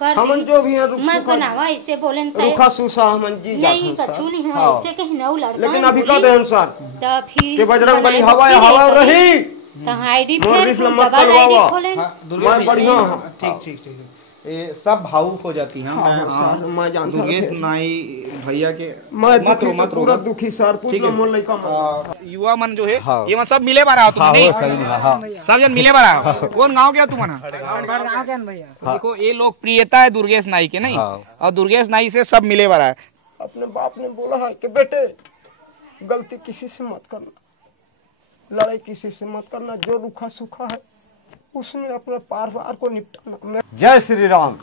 हमन जो भी है मत बनावा ऐसे बोले रुखा सूसा हमन जी नहीं कछु नहीं है ऐसे कहीं नौ लड़का लेकिन अभी कह दे सर तब फिर के बजरंग बली हवा रही तो आईडी फिर डबल आईडी खोले मैं बढ़िया ठीक ठीक ठीक ये सब भावुक हो जाती हैं। मैं जानता दुर्गेश नाई भैया के मत पूरा दुखी सर पूरा मन लइका युवा मन जो है ये मन सब मिले बारा तुम नहीं सब जन मिले बारा कौन गांव के तुम ना गांव के भैया देखो ये लोकप्रियता है दुर्गेश नाई के नहीं और दुर्गेश नाई से सब मिले बारा है। अपने बाप ने बोला है कि बेटे गलती किसी से मत करना, लड़ाई किसी से मत करना, जो रूखा सूखा है उसमें अपने परिवार को निपटाना। जय श्री राम।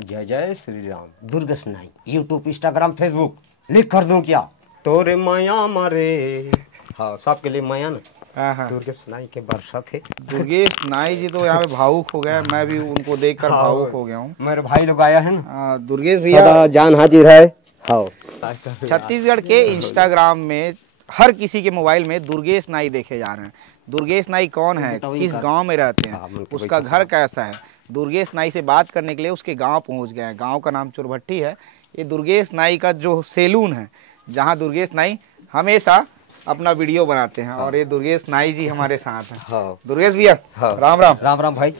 जय जय श्री राम। दुर्गेश नाई यूट्यूब इंस्टाग्राम फेसबुक लिख कर दूं क्या? तोरे माया मारे हाँ सबके लिए माया ना। दुर्गेश नाई के वर्षा थे। दुर्गेश नाई जी तो यहाँ पे भावुक हो गए, मैं भी उनको देखकर भावुक हो गया हूँ। मेरे भाई लोग आया है ना। दुर्गेश भैया जान हाजिर है। हाँ छत्तीसगढ़ के इंस्टाग्राम में हर किसी के मोबाइल में दुर्गेश नाई देखे जा रहे हैं। दुर्गेश नाई कौन है, किस गांव में रहते हैं, उसका घर कैसा है। दुर्गेश नाई से बात करने के लिए उसके गांव पहुंच गए हैं। गांव का नाम चुरभट्टी है। ये दुर्गेश नाई का जो सैलून है जहां दुर्गेश नाई हमेशा अपना वीडियो बनाते हैं और ये दुर्गेश नाई जी हमारे साथ हैं। हाँ दुर्गेश भैया राम राम। राम राम भाई।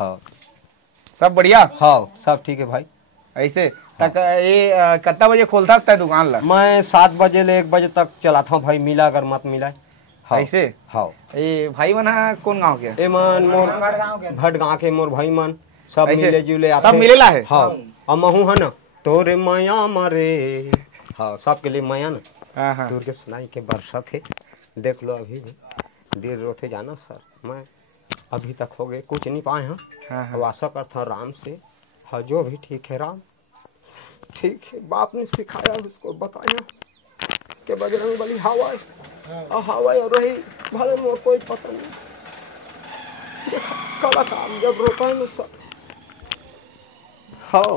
हाँ सब बढ़िया। हाँ सब ठीक है भाई। ऐसे तक ये कितना बजे खोलता है दुकान ला? मैं 7 बजे ले 1 बजे तक चलाता हूँ भाई, मिला अगर मत मिला। हाँ ऐसे हाँ ये भाई मना कौन गांव के? ए मन मोर भट गांव के मोर भाई मन सब मिले जुले आते सब मिलेला है। हाँ अमहू है ना तोरे माया मारे। हाँ सबके लिए माया ना। दुर्गेश नाई के वर्षा थे देख लो। अभी देर रोते जाना सर, मैं अभी तक हो गए कुछ नहीं पाए हैं। आशा करता राम से हाँ जो भी ठीक है राम ठीक है। बाप ने सिखाया उसको बताया कि बजरंग बली हवा रही भले मोर कोई पता नहीं। देखा काला काम जब रोता है ना सर। हाँ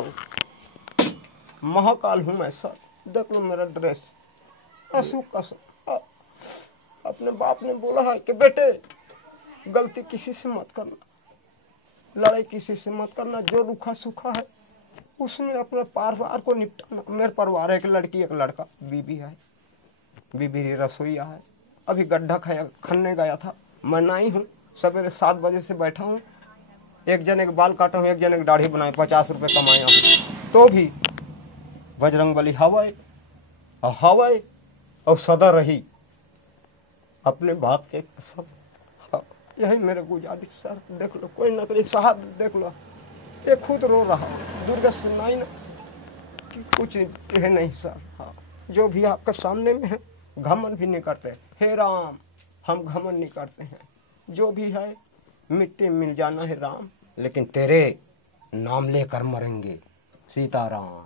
महाकाल हूँ मैं सर, देख लो मेरा ड्रेस अशोक का सर। अपने बाप ने बोला है कि बेटे गलती किसी से मत करना, लड़ाई किसी से मत करना, जो रूखा सूखा है उसमें अपने परिवार को निपटाना। मेरे परिवार है, एक लड़की एक लड़का, बीबी है, बीबी रसोईया है। अभी गड्ढा खनने गया था, मैं नाई हूँ। सवेरे 7 बजे से बैठा हूँ। एक जने के बाल काटा हूँ, एक जने की दाढ़ी बनाए, 50 रुपये कमाया हूँ। तो भी बजरंग बली हवाई और सदा रही अपने बाप के कसम। यही मेरे गुजारिश सर। देख लो कोई नकली साहब देख लो, ये खुद रो रहा। दुर्गेश नाई ना कि कुछ है नहीं सर। हाँ जो भी आपके सामने में है घमंड भी नहीं करते। हे राम हम घमंड नहीं करते हैं, जो भी है मिट्टी मिल जाना है राम, लेकिन तेरे नाम लेकर मरेंगे सीताराम।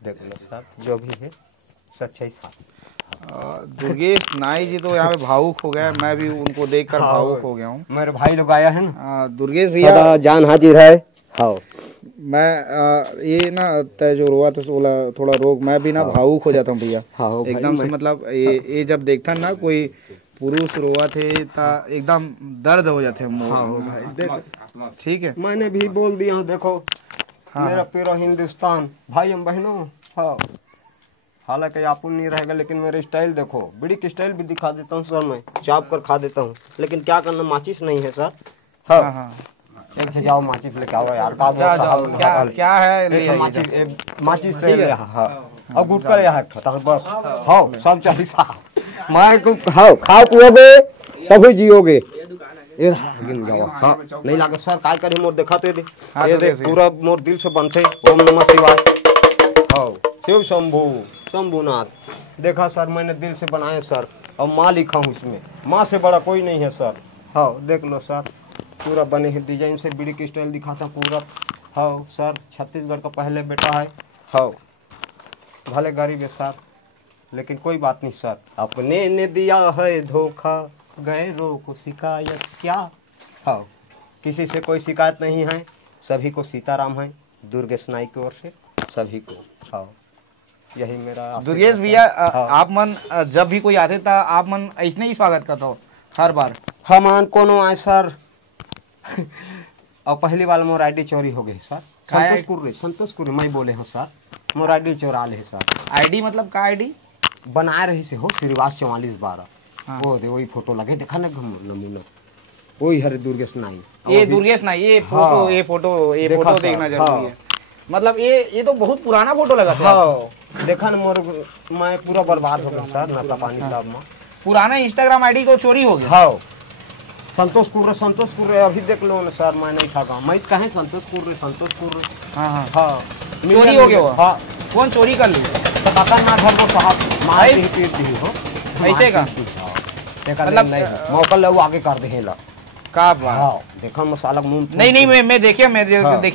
देख लो सर जो भी है सच्चाई साथ। दुर्गेश नाई जी तो यहाँ पे भावुक हो गए, मैं भी उनको देखकर भावुक हो गया हूँ। मेरे भाई लोग आया है ना। दुर्गेश भैया जान हाजिर है। हाँ मैं ये ना जो रोआ था बोला थोड़ा रोग, मैं भी ना भावुक हो जाता हूँ भैया। एकदम से मतलब ये जब देखता ना कोई पुरुष रोआ थे ता एकदम दर्द हो जाते हैं। ठीक है मैंने भी बोल दिया हूँ। देखो मेरा पूरा हिंदुस्तान भाई हम बहनों। हाँ हालांकि आपन नहीं रहेगा, लेकिन मेरे स्टाइल देखो, बीड़ी की स्टाइल भी दिखा देता हूँ सर। मैं चाप कर खा देता हूँ, लेकिन क्या करना माचिस नहीं है सर। हाँ एक जाओ माचिस लेके आओ यार। क्या है माचिस से ले। हाँ और गुटका ले खाता हूँ बस। हाँ सब चाहिए साहब। मैं हाँ खाओ पियोगे तभी जियोगे। हाँ नहीं लागे सर काय करे मोर दिखाते दे। ये देख पूरा मोर दिल से बनते। ओम नमः शिवाय। हाँ शिव शंभू शंभुनाथ। देखा सर मैंने दिल से बनाए सर, और माँ लिखा हूँ इसमें, माँ से बड़ा कोई नहीं है सर। हाँ देख लो सर पूरा बने हैं डिजाइन से। बीड़ी की स्टाइल दिखाता पूरा। हाँ सर छत्तीसगढ़ का पहले बेटा है। हाँ भले गरीब है सर, लेकिन कोई बात नहीं सर। अपने ने दिया है धोखा, गैरों को शिकायत क्या। हाँ किसी से कोई शिकायत नहीं है, सभी को सीताराम है दुर्गेश नाई की ओर से। सभी को। हाँ यही मेरा दुर्गेश भैया आप मन जब भी कोई आते था आप मन ऐसने ही स्वागत करता हो हर बार? हम कोनो आए सर और पहली बार मोर आईडी चोरी हो गई सर। संतोष कुर्रे मैं बोले हूँ सर, मोर आईडी चोरा ले सर। आईडी मतलब का आईडी? बनाए रही से हो श्रीवास 4412। हाँ। वो दे वही फोटो लगे देखा ना नमूना वही हरे दुर्गेश नाई। ये दुर्गेश नाई ये फोटो हाँ। ये फोटो देखना जरूरी हाँ। है। मतलब ये तो बहुत पुराना फोटो लगा था। हाँ देखा ना मोर मैं पूरा बर्बाद हो गया सर नशा पानी सब में। पुराना इंस्टाग्राम आईडी को चोरी हो गया। हाँ संतोष कुर्रे अभी देख लो ना सर मैं नहीं ठगा मैं कहें संतोष कुर्रे। हाँ हाँ हाँ चोरी हो गया। हाँ कौन चोरी कर लिया? तो काका ना घर में साहब मार दी पीट दी हो ऐसे का मतलब मौका ले आगे कर दे ला का बात। हाँ देखा मसाला मुंह नहीं मैं देखे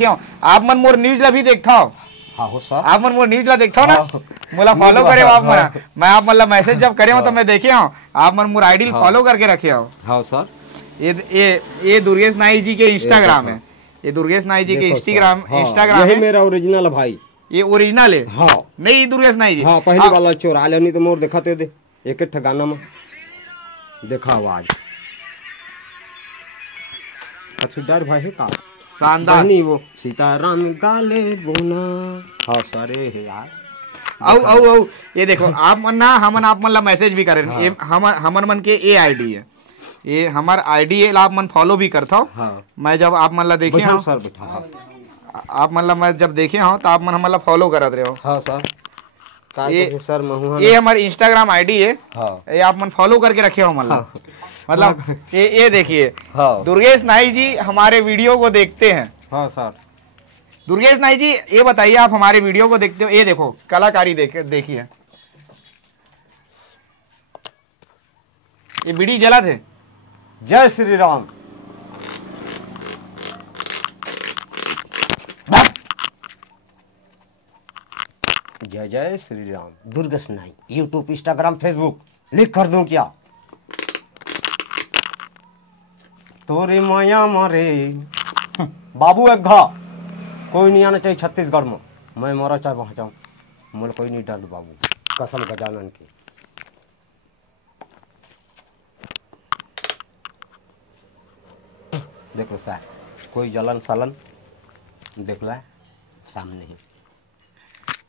हूँ आप मन मोर न्यूज ला भी देखता हूँ। हाँ हो सर आप मन मोर न्यूज ला देखता हूँ ना मोला फॉलो करे आप मन मैं आप मतलब मैसेज जब करे हूँ तो मैं देखे हूँ आप मन मोर आईडी फॉलो करके रखे हो। हाँ सर ये दुर्गेश नाई जी के इंस्टाग्राम है। ये दुर्गेश नाई जी के इंस्टाग्राम यही मेरा ओरिजिनल भाई। ये ओरिजिनल है? हाँ नहीं दुर्गेश नाई जी। हाँ पहली वाला चोरा ले नहीं तो मोर दिखाते दे एक ठगाना में देखा आवाज अच्छा डर भाई है का शानदार नहीं वो सीताराम गाले बोना। हाँ सारे है यार औ ये देखो आप मन ना हमन आप मन ला मैसेज भी करे। ये हमन मन के ये आईडी है ये हमार आईडी है आप मन फॉलो भी करता हो। हाँ मैं जब आप मन ला देखे हूँ सर बैठा आप मन ला मैं जब देखे हूँ तो आप मन हमन ला फॉलो करत रहे हो। हाँ सर ये सर ये हमारी इंस्टाग्राम आईडी है। हाँ ये आप मन फॉलो करके रखे हो मन ला। मतलब ये देखिए हाँ दुर्गेश नाई जी हमारे वीडियो को देखते हैं। हाँ सर दुर्गेश नाई जी ये बताइए आप हमारे वीडियो को देखते हो? ये देखो कलाकारी देखिए ये बीड़ी जला थे। जय श्री राम। जय जय श्री राम। दुर्गेश नाई यूट्यूब इंस्टाग्राम फेसबुक लिख कर दूं क्या? तोरे माया मारे बाबू एक घा कोई नहीं आना चाहिए छत्तीसगढ़ में। मैं मरा चाहे वहां जाऊं मुझे कोई नहीं डर बाबू कसम गजानन की। देख लो सर कोई जलन सलन देख लो सामने ही।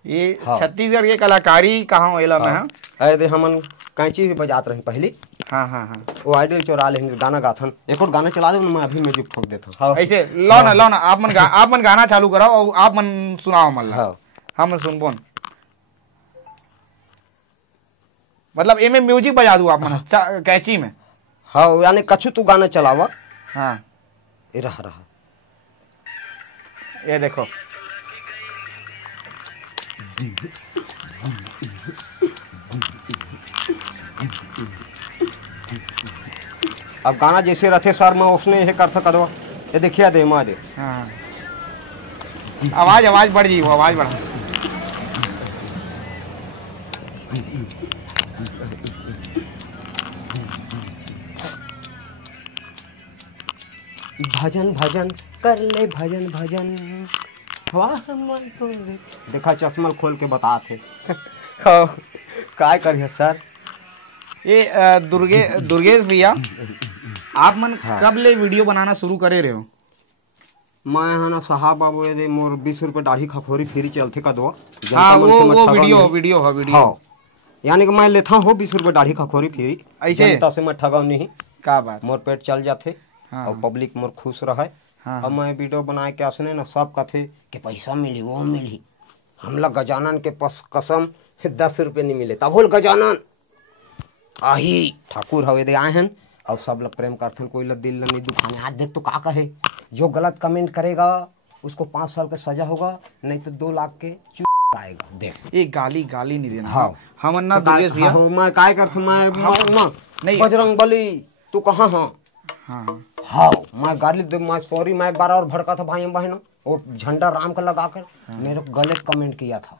ये छत्तीसगढ़ के कलाकारी कहाँ होएला में है? अरे हमन कैंची भी बजात रही पहले। हाँ हाँ हाँ वो आइडियल चोरा ले गाना गाथन एक और गाना चला दो ना मैं अभी म्यूजिक ठोक देता हूं। ऐसे लो ना आप मन गाना चालू कराओ और आप मन सुनाओ मन ला। हम सुनबो मतलब ए में म्यूजिक बजा दूं आप मन कैंची में। हाँ यानी कछु तू गाना चलावा। हाँ ये रहा ये देखो अब गाना जैसे रहते सर मैं उसने ये करता कदो ये देखिए दे माँ दे। हाँ आवाज बढ़ जी वो आवाज बढ़ा। भजन भजन कर ले भजन भजन वाह मन तो देखा चश्मा खोल के बताते काय करिए सर। ये दुर्गेश भैया आप मन कब ले वीडियो बनाना शुरू करे रहे हो? मैं है ना साहब बाबू ये मोर 20 रुपए दाढ़ी खखोरी फ्री चलते का दो। हाँ वो वीडियो यानी कि मैं लेता हूँ 20 रुपए दाढ़ी खखोरी फ्री ऐसे जनता से मैं ठगा नहीं का बात। मोर पेट चल जाते हाँ। और पब्लिक मोर खुश रहे। हाँ। अब मैं वीडियो बनाए के असने ना सब कथे कि पैसा मिली वो मिली हमला गजानन के पास कसम 10 रुपए नहीं मिले तब बोल गजानन आही ठाकुर हवे दे आए हैं और सब लोग प्रेम करते कोई लोग दिल नहीं दुखाने। आज देख तो का कहे जो गलत कमेंट करेगा उसको 5 साल का सजा होगा नहीं तो 2 लाख के चूक आएगा। देख ये गाली नहीं देना। हाँ हम ना दुर्गेश भैया मैं काय करता मैं नहीं बजरंग बली तू कहाँ हाँ हाँ हाँ मैं गाली दे मैं सॉरी मैं एक बार और भड़का था भाई बहनों और झंडा राम का लगाकर मेरे को गलत कमेंट किया था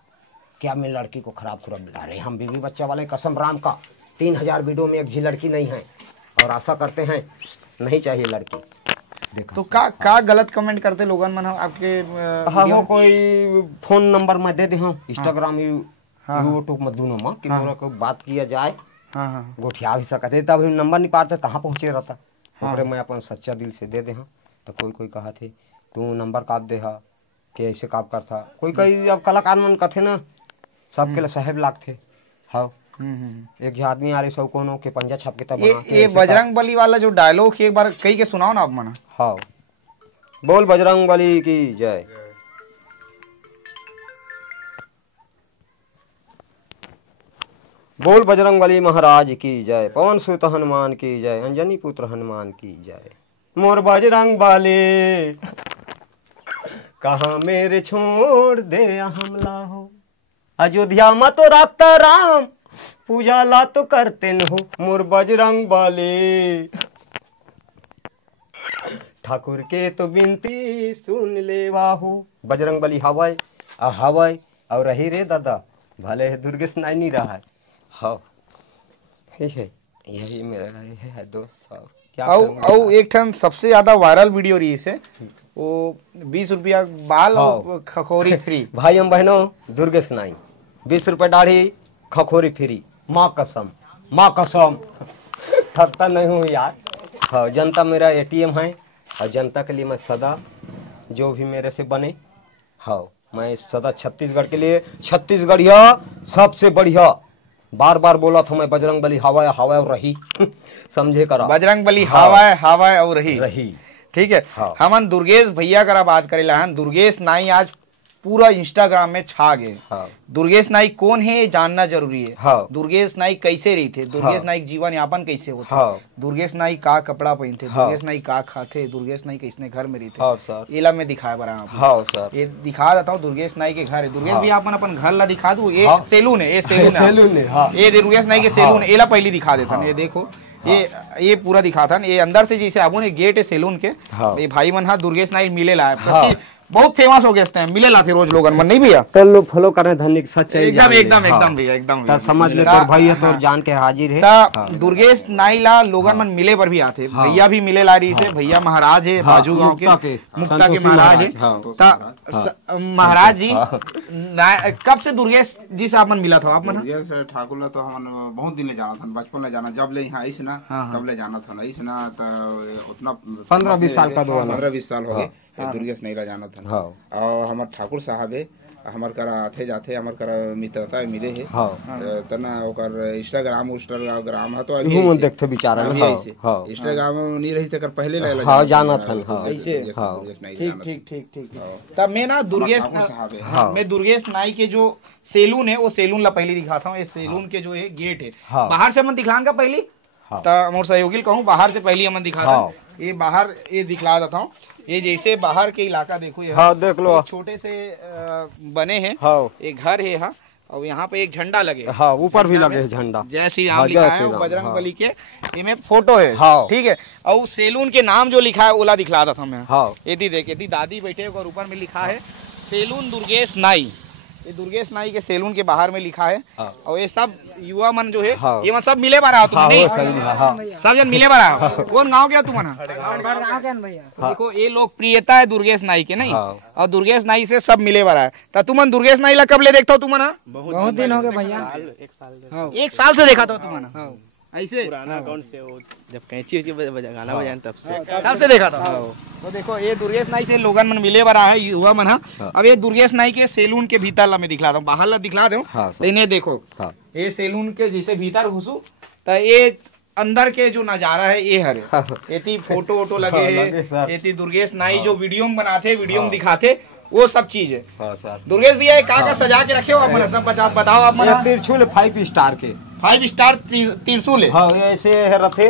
क्या मैं लड़की को खराब बुला रहे। हम बीवी बच्चा वाले कसम राम का 3000 वीडियो में एक भी लड़की नहीं है और आशा करते हैं नहीं चाहिए लड़की। देखा तो का गलत कमेंट करते लोगन मन आपके हाँ वो कोई फोन नंबर में दे दे हम इंस्टाग्राम यूट्यूब में दोनों में कि तोरा को बात किया जाए हाँ हाँ गोठिया भी सकते तब नंबर नहीं पाते कहाँ पहुँचे रहता ओकरे मैं अपन सच्चा दिल से दे दे हाँ तो कोई कहा थे तू नंबर काट दे हा कि ऐसे काम करता कोई कई अब कलाकार मन कथे ना सबके लिए साहेब लाग थे हाँ एक जो आदमी आ रहे सब कोनो के पंजा छाप के तब ये बजरंग बली वाला जो डायलॉग एक बार कही के सुनाओ ना आप मना। हाँ बोल बजरंग बली की जय। बोल बजरंग बली महाराज की जय, पवन सुत हनुमान की जय, अंजनी पुत्र हनुमान की जय। मोर बजरंग बली कहाँ मेरे छोड़ दे हमला हो, अयोध्या में तो रखता राम पूजा ला तो करते न हो। मोर बजरंग बली ठाकुर के तो बिनती सुन ले वाहू। बजरंग बली हवाई हवाई और रही रे दादा भले है दुर्गेश नहीं रहा है। हाँ यही मेरा है दोस्त। क्या औ एक ठन सबसे ज्यादा वायरल वीडियो रही से वो 20 रुपया बाल और खखोरी फ्री। भाई हम बहनों दुर्गेश नाई 20 रुपये दाढ़ी खखोरी फ्री। माँ कसम ठगता नहीं हूँ यार। हाँ जनता मेरा ATM है और जनता के लिए मैं सदा जो भी मेरे से बने हाँ मैं सदा छत्तीसगढ़ के लिए छत्तीसगढ़िया सबसे बढ़िया बार बार बोला था मैं बजरंग बली हवा और रही समझे करा बजरंग बली हवा और रही ठीक है। हाँ। हमन दुर्गेश भैया करा बात करेला हन। दुर्गेश नाई आज पूरा इंस्टाग्राम में छा गए। हाँ। दुर्गेश नाई कौन है ये जानना जरूरी है। हाँ। दुर्गेश नाई कैसे रही थे, दुर्गेश नाई जीवन यापन कैसे होता। हाँ। दुर्गेश नाई का कपड़ा पहनते, हाँ। दुर्गेश नाई का खाते, दुर्गेश नाई किसने घर में रहते। हाँ सर एला में दिखाया बरा आप। हाँ सर ये दिखा देता हूँ दुर्गेश नाई के घर है। दुर्गेश भी अपन अपन घर ला दिखा दूं। ये हाँ। सैलून है, ये सैलून है। हाँ। ये दुर्गेश नाई के सैलून एला पहले दिखा देता हूँ। ये देखो ये पूरा दिखाता है। ये अंदर से जैसे आबू ने गेट है सैलून के। ये भाई मन हा दुर्गेश नाई मिले ला बहुत फेमस हो गया इस टाइम मिले लाते रोज लोगन मन नहीं भैया तो लोग फॉलो करें धन्य सच्चाई एकदम भैया एकदम समझ ले तोर भाई है तोर जान के हाजिर है। दुर्गेश नाई ला लोगन मन मिले पर भी आते भैया भी मिले ला रही से। भैया महाराज है बाजू गांव के मुक्ता के महाराज है। महाराज जी कब से दुर्गेश जी से आप मन मिला था। आप मन ठाकुर तो हम बहुत दिन ले जाना था, बचपन में जाना जब ले यहाँ ना तब ले जाना था ना उतना 15-20 साल का 15-20 साल हो गए दुर्गेश नहीं ला जाना था। और हमारे ठाकुर साहब है हमार करा आते जाते हमार करा मित्रता मिले है तना ओकर इंस्टाग्राम है तो अभी देखते बेचारा इंस्टाग्राम नहीं रही तकर पहले ले ला हां जाना था ऐसे ठीक तब मैं ना दुर्गेश मैं दुर्गेश नाई के जो सैलून है वो सैलून ला पहले दिखाता हूँ। ये सैलून के जो है गेट है बाहर से हम दिखाऊंगा पहले मोर सहयोगी कहूँ बाहर से पहले हम दिखाता हूँ। ये बाहर ये दिखला देता हूँ। ये जैसे बाहर के इलाका देखो ये हाँ देख लो छोटे से बने हैं। एक घर है यहाँ और यहाँ पे एक झंडा लगे हाँ ऊपर भी लगे झंडा जय श्री राम लिखा है। बजरंग बली के इनमें फोटो है ठीक है। और सैलून के नाम जो लिखा है ओला दिखला था मैं। यदि देखे यदि दादी बैठे और ऊपर में लिखा है सैलून दुर्गेश नाई। ये दुर्गेश नाई के सैलून के बाहर में लिखा है। और ये सब युवा मन जो है ये मन सब मिले बारा तुम नहीं सब जन मिले बारा कौन गाँव गया तुम देखो ये लोकप्रियता है दुर्गेश नाई के नहीं। और दुर्गेश नाई से सब मिले बारा है तो तुमन दुर्गेश नाई ला कब ले देखता हो तुम बहुत दिन हो गए भैया। 1 साल से देखा था तुम ऐसे कौन से वो जब कैंची गाना बजान तब से देखा था। तो देखो ये दुर्गेश नाई से लोगन मन मिले बरा है युवा मन। अब ये दुर्गेश नाई के सैलून के भीतर ला मैं दिखला दूं बाहर ला दिखला दूं तो इन्हें देखो ये सैलून के जैसे भीतर घुसू तो ये अंदर के जो नजारा है ये हरे एती फोटो वोटो लगे है। एती दुर्गेश नाई जो वीडियो में बनाते वीडियो में दिखाते वो सब चीज है। दुर्गेश भैया का सजा के रखे हो आप सब बताओ आप त्रिशूल 5 स्टार के 5 स्टार त्रिशूल है ऐसे रथे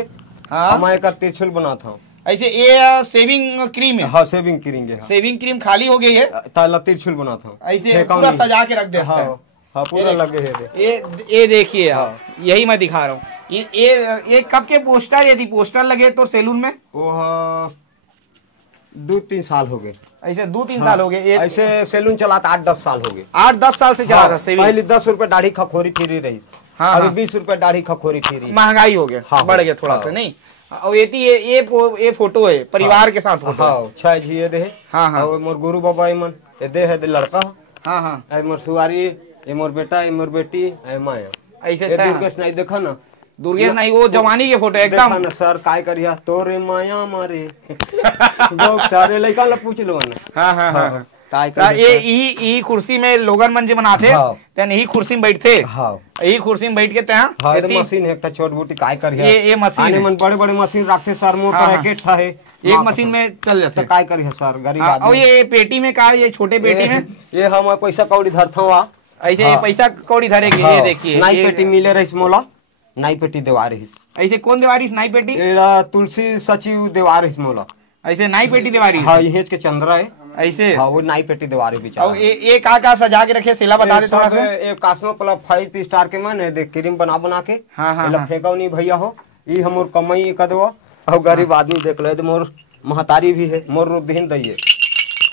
हमारे का त्रिशूल बना था ऐसे ये सेविंग क्रीम है। हाँ सेविंग क्रीम है। सेविंग क्रीम खाली हो गई है ताला त्रिशूल बना था ऐसे पूरा सजा के रख दे। हाँ पूरा लगे है ये देखिए यही मैं दिखा रहा हूँ। ये कब के पोस्टर यदि पोस्टर लगे तो सैलून में वो 2-3 साल हो गए ऐसे 2-3 साल हो गए। ऐसे सैलून चलाता 8-10 साल हो गए 8-10 साल से चला रहा पहले 10 रुपए दाढ़ी खखोरी फ्री रही। अभी 20 रुपए दाढ़ी खखोरी फ्री महंगाई हो गया बढ़ गया थोड़ा सा नहीं। और ये फोटो है परिवार के साथ फोटो। हाँ 6 झिए दे। हाँ हाँ और मोर गुरु बाबा इमन ए दे है दे लड़का। हाँ हाँ ए मोर सुवारी ए मोर बेटा ए मोर बेटी ए माया ऐसे ए दुर्गेश नाई देखा ना दुर्गेश नाई वो जवानी के फोटो देखा एकदम ना सर काय करिया तोरे माया मारे लोग सारे लड़का ला पूछ लो ना। हाँ हाँ हाँ काय ता ये यही कुर्सी में लोगन मन जे बनाथे हाँ। तन यही कुर्सी में बैठथे। हाँ यही कुर्सी में बैठ के तहाँ हाँ ये मशीन है एक छोट बूटी काय करिया ये मशीन आने है। मन बड़े बड़े मशीन रखते सर मोटर हाँ, है हाँ। गेट है एक मशीन में चल जाते तो काय करिया सर गरीब हाँ, और आदमी ये पेटी में का ये छोटे पेटी में ये हम पैसा कौड़ी धरता हुआ ऐसे ये पैसा कौड़ी धरेगी ये देखिए नाई ये- पेटी मिले रही मोला नाई पेटी देवा रही ऐसे कौन देवारी नाई पेटी एरा तुलसी सचिव देवा रही मोला। ऐसे नाई पेटी देवारी हाँ ये के चंद्रा है। ऐसे हाँ वो नाई पेटी देवा रही बेचारा। और ये का सजा के रखे सेला बता दे थोड़ा सा। ये कास्मा प्लस 5 स्टार के मन है देख क्रीम बना के हाँ, हाँ, एला हाँ। फेंका नहीं भैया हो ये हमर कमाई कर दो और गरीब आदमी देख ले तो मोर महतारी भी है मोर रुद्दीन दइए।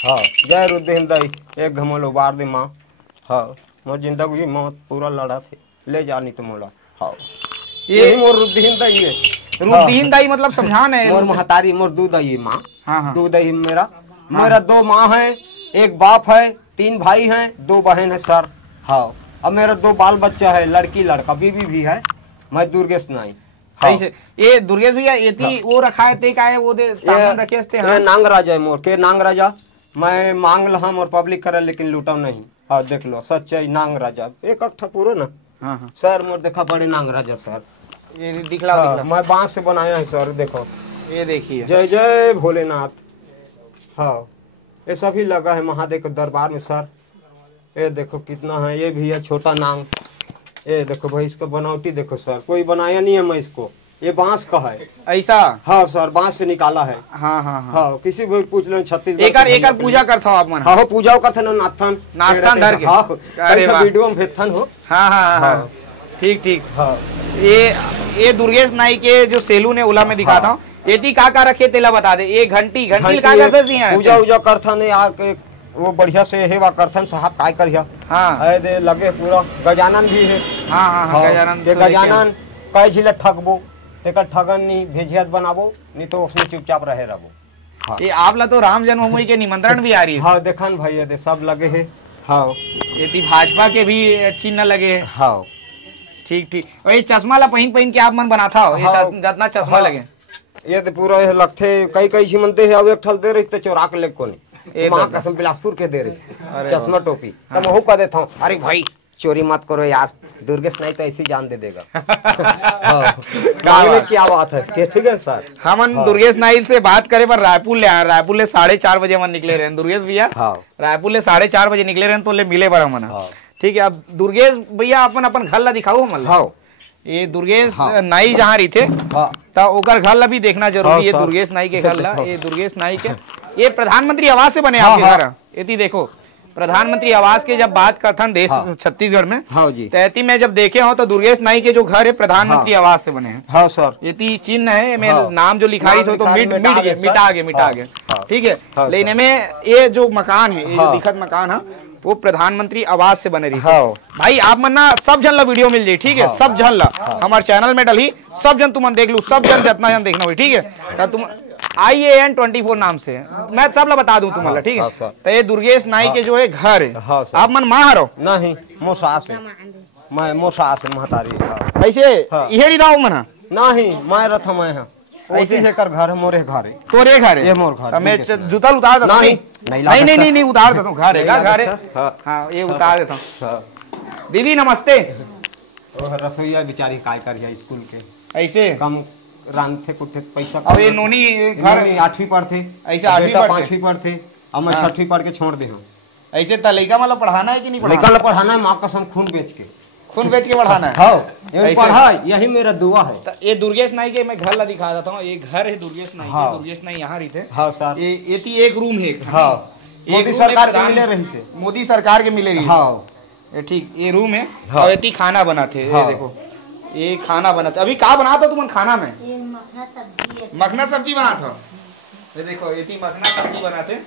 हाँ जय रुद्दीन दई एक घमल उबार दे माँ। हाँ मोर जिंदगी मौत पूरा लड़ा थे ले जानी तो मोला। हाँ ये मोर रुद्दीन दइए रुद्दीन दाई मतलब समझान है मोर महतारी मोर दूध दई माँ। हाँ हाँ दूध दही मेरा 2 माँ है एक बाप है 3 भाई हैं 2 बहन है सर। हाँ अब मेरा 2 बाल बच्चा है लड़की लड़का बीवी भी है मैं दुर्गेश नाई। हाँ। ऐसे ये दुर्गेश भैया ये वो रखा है ते का है वो दे सामान रखे थे। हाँ ये नांग राजा है मोर के नांग राजा मैं मांग लहा मोर पब्लिक करे लेकिन लूटा नहीं। हाँ देख लो सच्चाई नांग राजा एक अट्ठा पूरा ना। हाँ हाँ सर मोर देखा बड़े नांग राजा सर। ये दिखला हाँ, मैं बांस से बनाया है सर देखो ये देखिए जय जय भोलेनाथ। हाँ ये सभी लगा है महादेव के दरबार में सर। ये देखो कितना है ये भी है छोटा नांग। ये देखो भाई इसका बनावटी देखो सर कोई बनाया नहीं है मैं इसको ये बांस का है। ऐसा हाँ सर बांस से निकाला है। हाँ हाँ हाँ हाँ किसी भी पूछ लो छत्तीसगढ़ एकर पूजा करता हो आप मन। हाँ पूजा करते ना नाथन नास्तान धर के। हाँ अरे वाह। वीडियो में भेजतन हो। हाँ हाँ हाँ हाँ। ठीक ठीक हाँ ये दुर्गेश नाई के जो सेलून है उला में दिखाता हूँ ये ती का रखे तेला बता दे। ये घंटी का करते सी हैं पूजा उजा करथन आके वो बढ़िया से हेवा करथन साहब काय करिया। हाँ है दे लगे पूरा गजानन भी है। हाँ हाँ हाँ गजानन के तो देखे हैं। गजानन कई झिले ठगबो तेकर ठगन नहीं भेजियत बनाबो नहीं तो उसने चुपचाप रहे रहो। हाँ ये आपला तो राम जन्मभूमि के निमंत्रण भी आ रही है। हाँ देखन भाई ये दे सब लगे है। हाँ ये ती भाजपा के भी चिन्ह लगे है। हाँ ठीक ठीक और ये चश्मा ला पहन के आप मन बनाता हो ये हाँ। जितना चश्मा हाँ। लगे ये तो पूरा ये लगते कई झिमनते है अब एक ठल दे रही तो चोरा के लेग को ए नहीं माँ दादा। कसम बिलासपुर के दे रही चश्मा टोपी तब मैं कह देता हूँ अरे भाई चोरी मत करो यार दुर्गेश नहीं तो ऐसी जान दे देगा। हाँ। मांगने की क्या बात है ठीक है सर। हमन दुर्गेश नाई से बात करे पर रायपुर ले आए रायपुर ले 4:30 बजे मन निकले रहे दुर्गेश भैया। हाँ रायपुर ले 4:30 बजे निकले रहे तो ले मिले पर हमन। हाँ। ठीक है अब दुर्गेश भैया अपन घर ला दिखाओ हमन ला। हाँ ये दुर्गेश हाँ। नाई जहाँ रही थे हाँ तो ओकर घर ला भी देखना जरूरी हाँ, है। सर। दुर्गेश नाई के घर ला देखो। ये दुर्गेश नाई के ये प्रधानमंत्री आवास से बने हाँ, आपके हाँ। घर ये देखो प्रधानमंत्री आवास के जब बात करथन देश हाँ। छत्तीसगढ़ में हाँ जी तैती में जब देखे हो तो दुर्गेश नाई के जो घर है प्रधानमंत्री आवास से बने हैं। हाँ सर ये चिन्ह है में हाँ। नाम जो लिखाई सो तो नाम मिट लिखा गए सर। मिटा गए हाँ। हाँ। ठीक है हाँ, लेकिन में ये जो मकान है ये जो हाँ। दिखत मकान है वो प्रधानमंत्री आवास से बने रही। हाँ। भाई आप मन ना सब जन ला वीडियो मिल जाए ठीक है। सब जन ला हमारे चैनल में डली सब जन तुम देख लू सब जन जितना जन देखना हुई ठीक है। तो तुम IAN24 नाम से मैं सब ला बता दूं तुम्हारा ठीक है। हाँ, सर। तो ये दुर्गेश नाई के जो है घर है हाँ, सर। आप मन माँ हरो नहीं मोसा से मैं मोसा से महतारी। हाँ। ऐसे हाँ। ये रिदाओ मन नहीं मैं रथ मैं है ऐसे है कर घर है मोरे घर है तोरे घर है ये मोर घर है। मैं जूता उतार देता हूँ। नहीं, नहीं ला सकता। नहीं उतार देता हूँ घर है नहीं ला घर है। सकता। हाँ। हाँ ये उतार देता हूँ। हाँ। दीदी नमस्ते। वो रसोईया बेचारी काय कर जाए स्कूल के ऐसे कम रांधते कुटे पैसा अब ये नोनी घर 8वीं पढ़ते ऐसे 8वीं बेटा पढ़ते? 5वीं पढ़ते अब मैं 6वीं पढ़ के छोड़ दे हूँ। ऐसे तलेगा मतलब पढ़ाना है कि नहीं लड़का पढ़ाना ला पढ़ाना है माँ कसम खून बेच के। खून बेच के पढ़ाना है। हाँ ये ऐसे? पढ़ा यही मेरा दुआ है। तो ये दुर्गेश नाई के मैं घर ला दिखा देता हूँ। ये घर है दुर्गेश नाई हाँ। के। दुर्गेश नाई यहाँ रही थे। हाँ सर ये थी एक रूम है। हाँ एक मोदी रूम में सरकार के प्रधान- मिले रही से। मोदी सरकार के मिले रही हाँ ये ठीक ये रूम है। हाँ। और ये खाना बनाते ये हाँ। देखो ये खाना बनाते अभी क्या बनाता तुम खाना में ये मखना सब्जी है। मखना सब्जी बनाता हूँ। ये देखो ये मखना सब्जी बनाते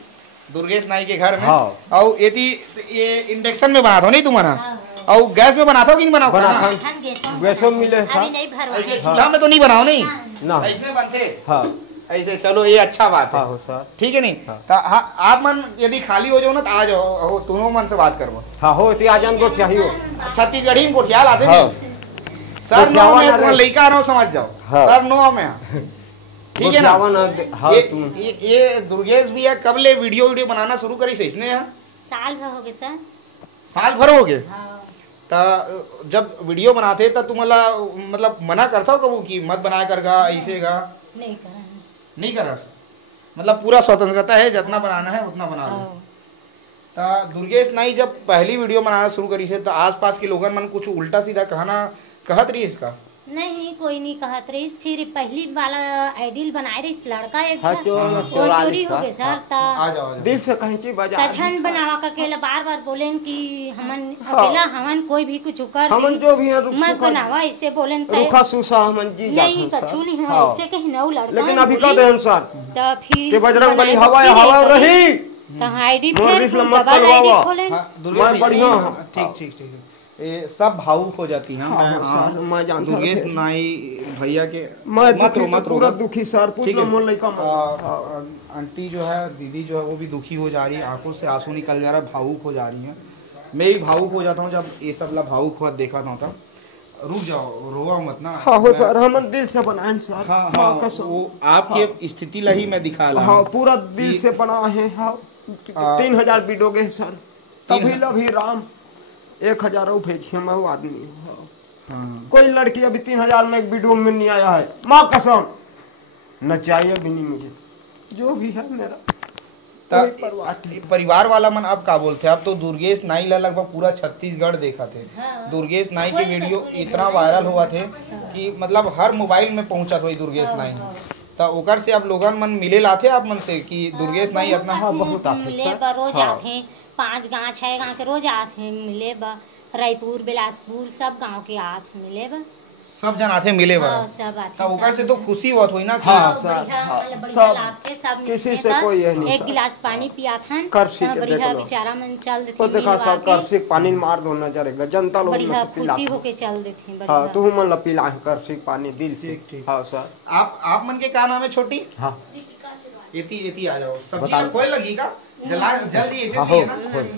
दुर्गेश नाई के घर में। हाँ। और ये इंडक्शन में बनाता हो नहीं तुम्हारा और गैस में बनाता हो कि नहीं बनाओ बना खाना? था खान गैसों में वैसे मिले अभी सर नहीं भरवाए। ऐसे चूल्हा में तो नहीं बनाओ नहीं ना इसमें बनते हाँ ऐसे, चलो ये अच्छा बात है। हाँ हो सर ठीक है नहीं हाँ। तो आप मन यदि खाली हो जाओ ना तो आ जाओ, हो तुम मन से बात करबो। हाँ हो तो आज हम गोठिया ही हो छत्तीसगढ़ी में कोठियाल आते हाँ। नहीं सर, नो में तुम्हारा लड़का नो समझ जाओ हाँ। सर, नो में ठीक है ना। हाँ ये दुर्गेश भैया कब ले वीडियो बनाना शुरू करी से इसने? साल भर हो गए सर। साल भर हो गए। हाँ। तो जब वीडियो बनाते तो तुम्हारा मतलब मना करता हो कबू कि मत बनाया करगा ऐसे गा? नहीं करा। नहीं करा, मतलब पूरा स्वतंत्रता है, जितना बनाना है उतना बना लो। हाँ। तो दुर्गेश नाई जब पहली वीडियो बनाना शुरू करी से तो आसपास के लोगन मन कुछ उल्टा सीधा कहना कहत रही इसका? नहीं कोई नहीं कहत रही। फिर पहली वाला आइडियल बनाए रही लड़का एक हाँ, वो चोरी हो गए सर। आ जाओ दिल से कहीं चीज बजा तजन बनावा का अकेला बार बार बोलेन कि हमन अकेला हमन कोई भी कुछ कर हमन जो भी है मत बनावा, ऐसे बोलेन रुखा सुसा हमन जी नहीं कछु नहीं हो ऐसे कहीं नौ लड़का। लेकिन अभी कह दे सर तो फिर के बजरंग बली हवा रही तो आईडी मोर फिर रिफ्ल मत डबल आईडी करवावा। खोलेन। मैं बढ़िया ठीक ठीक ठीक ये सब भावुक हो जाती हैं। सर मैं जानता दुर्गेश नाई भैया के मैं मत रो मत पूरा रो। दुखी सर ठीक पूरा है। मन लइका आंटी जो है, दीदी जो है वो भी दुखी हो जा रही है, आंखों से आंसू निकल जा रहा है, भावुक हो जा रही है। मैं भी भावुक हो जाता हूँ जब ये सब ला भावुक हुआ देखा था। रुक जाओ, रोवा मत ना। हाँ हो सर हम दिल से बनाए सर। हाँ हाँ वो आपके स्थिति ला ही मैं दिखा रहा हाँ हूँ। पूरा दिल से बना है। हाँ 3000 वीडियो सर तभी लभी राम 1000 भेजिए मैं वो आदमी हूँ। हाँ। कोई लड़की अभी 3000 में एक वीडियो में नहीं आया है, माँ कसम न चाहिए भी नहीं मुझे, जो भी है मेरा परिवार वाला मन अब का बोलते, अब तो दुर्गेश नाई ला लगभग पूरा छत्तीसगढ़ देखा थे। दुर्गेश नाई के वीडियो इतना वायरल हुआ थे कि मतलब हर मोबाइल में पहुंचा था दुर्गेश नाई। तो ओकर से अब लोगन मन मिले लाथे आप मन से कि दुर्गेश नाई अपना हाँ बहुत आते मिले सर। बा रोज आते 5 गाँव 6 गाँव के रोज आते मिले बा। रायपुर बिलासपुर सब गांव के आते मिले बा। सब जन आते मिले बा। हाँ, सब आते तो ओकर से तो खुशी होत हुई ना कि हाँ, बढ़िया हाँ, मतलब बढ़िया सब लाते सब किसी मिलते से बा। कोई ये नहीं एक सर। गिलास पानी पियाथन करसी के बढ़िया देख लो। बेचारा मन चल देते तो देखा मिलवा सर के। करसी पानी मार दो नजर जनता लोग बढ़िया में से पिला खुशी होके चल देते हाँ बढ़िया। तू मन ला पिला करसी पानी दिल से। हाँ सर आप मन के क्या नाम है छोटी? हाँ एती आ जाओ। सब्जी बता। का खोल लगी का जल्दी ऐसे हाँ, दिए हो, ना खोल।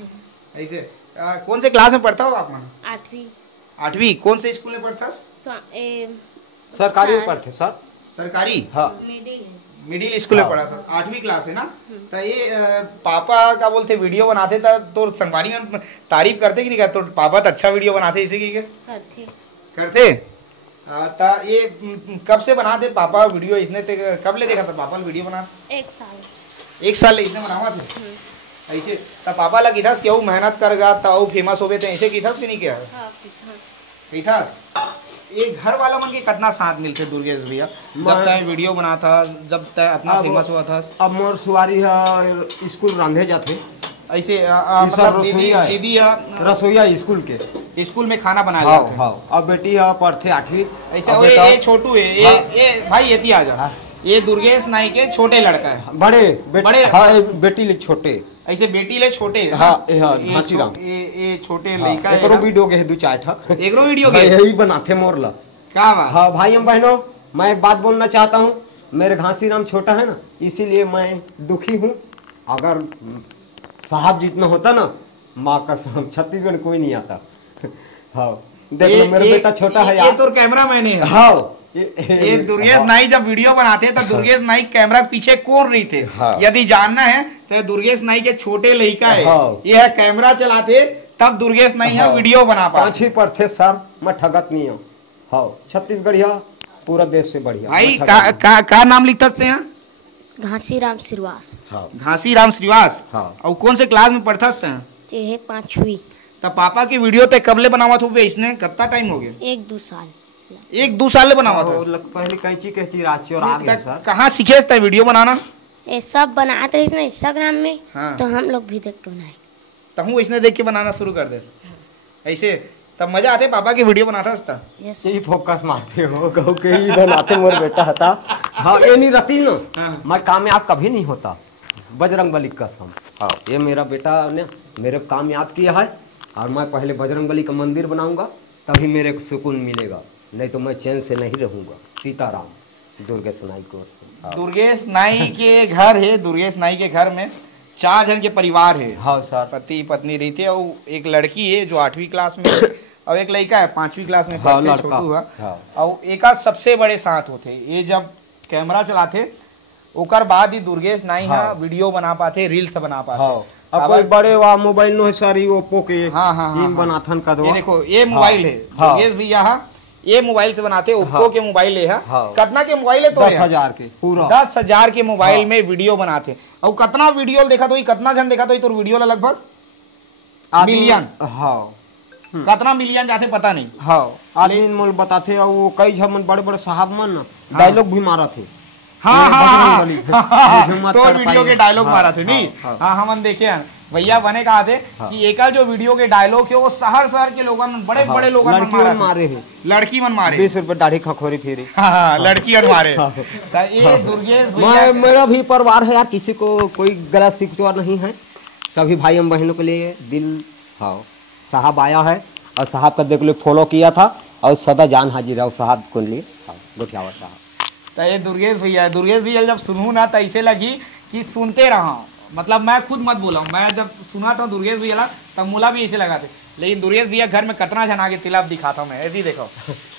ऐसे। कौन से क्लास में पढ़ता हो आप मन? 8वीं 8वीं। कौन से स्कूल में पढ़ता? सरकारी में पढ़ते सर। सरकारी हाँ मिडिल स्कूल में पढ़ा था। 8वीं क्लास है ना। तो ये पापा का बोलते वीडियो बनाते था तो संगवारी में तारीफ करते कि नहीं करते? तो पापा तो अच्छा वीडियो बनाते इसे की करते। तो ये कब से बनाते पापा वीडियो? इसने कब ले देखा था पापा वीडियो बना? 1 साल इसने बनावा थे ऐसे। तो पापा लगी था कि मेहनत करगा तो फेमस हो गए थे ऐसे की था कि नहीं क्या की था? ये घर वाला मन के कितना साथ मिलते दुर्गेश भैया जब तय वीडियो बना था, जब तय अपना फेमस हुआ था? अब मोर सुवारी है स्कूल रांधे जाते ऐसे मतलब दीदी रसोईया स्कूल के स्कूल में खाना बनाया हाँ जाता है। हाँ अब बेटी है पढ़ते 8वीं ऐसे ये छोटू है ये भाई ये आ जा। ये दुर्गेश नाई के छोटे लड़का है। बड़े हाँ बेटी ले छोटे ऐसे बेटी ले छोटे हाँ घासीराम ये छोटे लड़का है। एकरो वीडियो के 2-4 ठा एकरो वीडियो के यही बनाते मोर ला। क्या बात? हाँ भाई हम बहनों मैं एक बात बोलना चाहता हूँ, मेरे घासीराम छोटा है ना इसीलिए मैं दुखी हूँ। अगर साहब जितना होता ना माँ कसम छत्तीसगढ़ कोई नहीं आता। हाँ देख लो मेरा बेटा छोटा है ये तो कैमरा मैंने है। हाँ ये दुर्गेश नाई जब वीडियो बनाते तब दुर्गेश नाई कैमरा पीछे कोर रही थे। हाँ। यदि जानना है तो दुर्गेश नाई के छोटे लड़का है। हाँ। ये है कैमरा चलाते तब दुर्गेश नाई है वीडियो बना पाते। 5 ही पढ़ते सर मैं ठगत नहीं हूँ। हाँ छत्तीसगढ़िया पूरा देश से बढ़िया भाई का नाम लिखते हैं? घासीराम श्रीवास। हाँ घासीराम श्रीवास। हाँ और कौन से क्लास में पढ़ता हैं? ये 5वीं। तब पापा की वीडियो ते कब ले बनावा था इसने? कितना टाइम हो गया? 1-2 साल। 1-2 साल ले बनावा था। पहले कैंची कहती रांची और आ गए सर। कहाँ सीखे था वीडियो बनाना? ये सब बनाते रहे इसने इंस्टाग्राम में। हाँ। तो हम लोग भी देख के बनाए। तब इसने देख के बनाना शुरू कर दे ऐसे। तब मजा आते पापा की वीडियो बनाता था। यही फोकस मारते हो गौ के ही बनाते मोर बेटा था। हाँ ये नहीं रहती ना हाँ। मैं कामयाब कभी नहीं होता बजरंग बली कसम। हाँ ये मेरा बेटा ने मेरे कामयाब किया है और मैं पहले बजरंग बली का मंदिर बनाऊंगा तभी मेरे को सुकून मिलेगा, नहीं तो मैं चैन से नहीं रहूंगा। सीताराम। दुर्गेश नाई को। दुर्गेश नाई के घर है, दुर्गेश नाई के घर में 4 जन के परिवार है। हाँ सर। पति पत्नी रहते है और एक लड़की है जो 8वीं क्लास में है और एक लड़का है 5वीं क्लास में पढ़ते है, छोटू हुआ। और एक सबसे बड़े साथ होते, ये जब कैमरा चलाते ओकर बाद ही दुर्गेश नाई वीडियो बना पाते, रील्स बना पाते। अब कोई बड़े वा मोबाइल नो है सर, ये ओप्पो के बनाथन का दो। ये देखो ये मोबाइल है दुर्गेश भैया, ये मोबाइल से बनाते, ओप्पो के मोबाइल है। कितना के मोबाइल है? तो 10,000 के पूरा 10,000 के मोबाइल में वीडियो बनाते। और कितना वीडियो देखा तो कितना जन देखा तो वीडियो लगभग मिलियन। कितना मिलियन जाते पता नहीं। आदमी मोल बताते और वो कई झमन बड़े बड़े साहब मन डायलॉग भी मारा थे। तो वीडियो के डायलॉग मारा थे नहीं। हाँ हम देखे हैं भैया बने कहा थे कि एक जो वीडियो के डायलॉग है वो शहर के लोगों में बड़े बड़े लोग मारे हैं, लड़की मन मारे 20 रुपए दाढ़ी खखोरी फिरी। लड़की मन मारे। ये दुर्गेश मेरा भी परिवार है यार, किसी को कोई गलत सीखता नहीं है, सभी भाई बहनों के लिए दिल। हाँ साहब आया है और साहब का देख लो फॉलो किया था और सदा जान हाजिर है साहब को लिए। गोठियावा साहब तो ये दुर्गेश भैया जब सुनू ना तो ऐसे लगी कि सुनते रहा, मतलब मैं खुद मत बोला हूँ, मैं जब सुना था दुर्गेश भैया तब मुला भी ऐसे लगा थे। लेकिन दुर्गेश भैया घर में कितना जन आगे तिलक दिखाता हूँ मैं, ऐसी देखो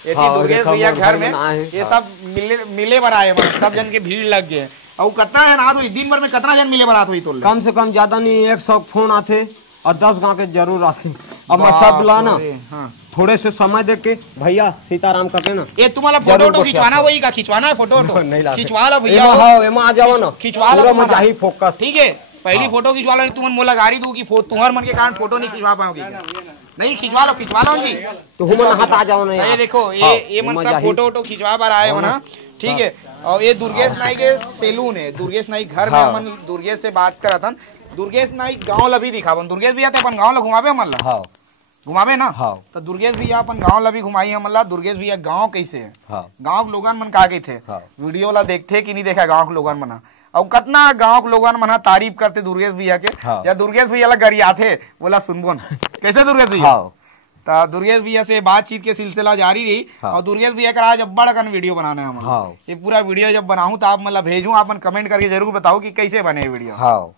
दुर्गेश भैया घर में ये सब मिले बनाए, सब जन के भीड़ लग गए। और कितना जन आत हुई दिन भर में, कितना जन मिले बारात हुई? तो कम से कम ज्यादा नहीं 100 फोन आते और 10 गाँव के जरूर आते। अब मैं सब लाना थोड़े से समय देख के भैया सीताराम करके ना। ये तुम्हारा फोटो खिंचवाना, वही का खिंचवाना है फोटो खिंचवा लो भैया, आ जाओ ना, खिंचवा लो फोकस। ठीक है पहली फोटो खिंचवा लो, तुम मोला गाड़ी दू कि तुम्हारे मन के कारण फोटो नहीं खिंचवा पाओगे। नहीं खिंचवा लो जी, तो हम हाथ आ जाओ ना। ये देखो ये मन सब फोटो खिंचवा पर आए हो ना। ठीक है। और ये दुर्गेश नाई के सैलून है, दुर्गेश नाई घर में मन दुर्गेश से बात करा था। दुर्गेश नाई गाँव लभी दिखावन, दुर्गेश भैया तो अपन गाँव ला घुमावे मन ला, घुमावे ना। तो दुर्गेश भैया अपन गाँव ला भी घुमाई है मतलब। दुर्गेश भैया गाँव कैसे है, गाँव के लोगन मन का गए थे, वीडियो ला देखते कि नहीं देखा गाँव के लोगन मना। और कितना गाँव के लोगन मना तारीफ करते दुर्गेश भैया के, या दुर्गेश भैया ला गरिया थे बोला सुनबो न कैसे दुर्गेश भैया। तो दुर्गेश भैया से बातचीत के सिलसिला जारी रही। और दुर्गेश भैया का आज बड़ा कन वीडियो बनाना है हमारा। ये पूरा वीडियो जब बनाऊं तो आप मतलब भेजूं, आप कमेंट करके जरूर बताओ कि कैसे बने वीडियो।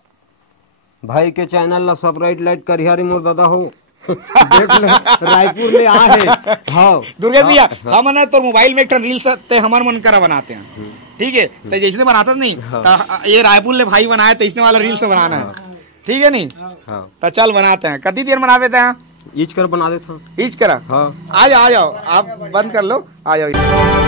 भाई के चैनल ला सब्सक्राइब लाइक करिया रे मोर दादा हो। देख ले रायपुर में आ है। हाँ दुर्गेश भैया हम ना तो मोबाइल में एक रील्स हमारे मन करा बनाते हैं। ठीक है तो जैसे बनाता नहीं तो ये रायपुर ले भाई बनाया तो इसने वाला रील्स बनाना है। ठीक है नहीं तो चल बनाते हैं। कितनी देर बना देते हैं? ईच कर बना देता हूँ। ईच करा। आ जाओ आप बंद कर लो, आ जाओ।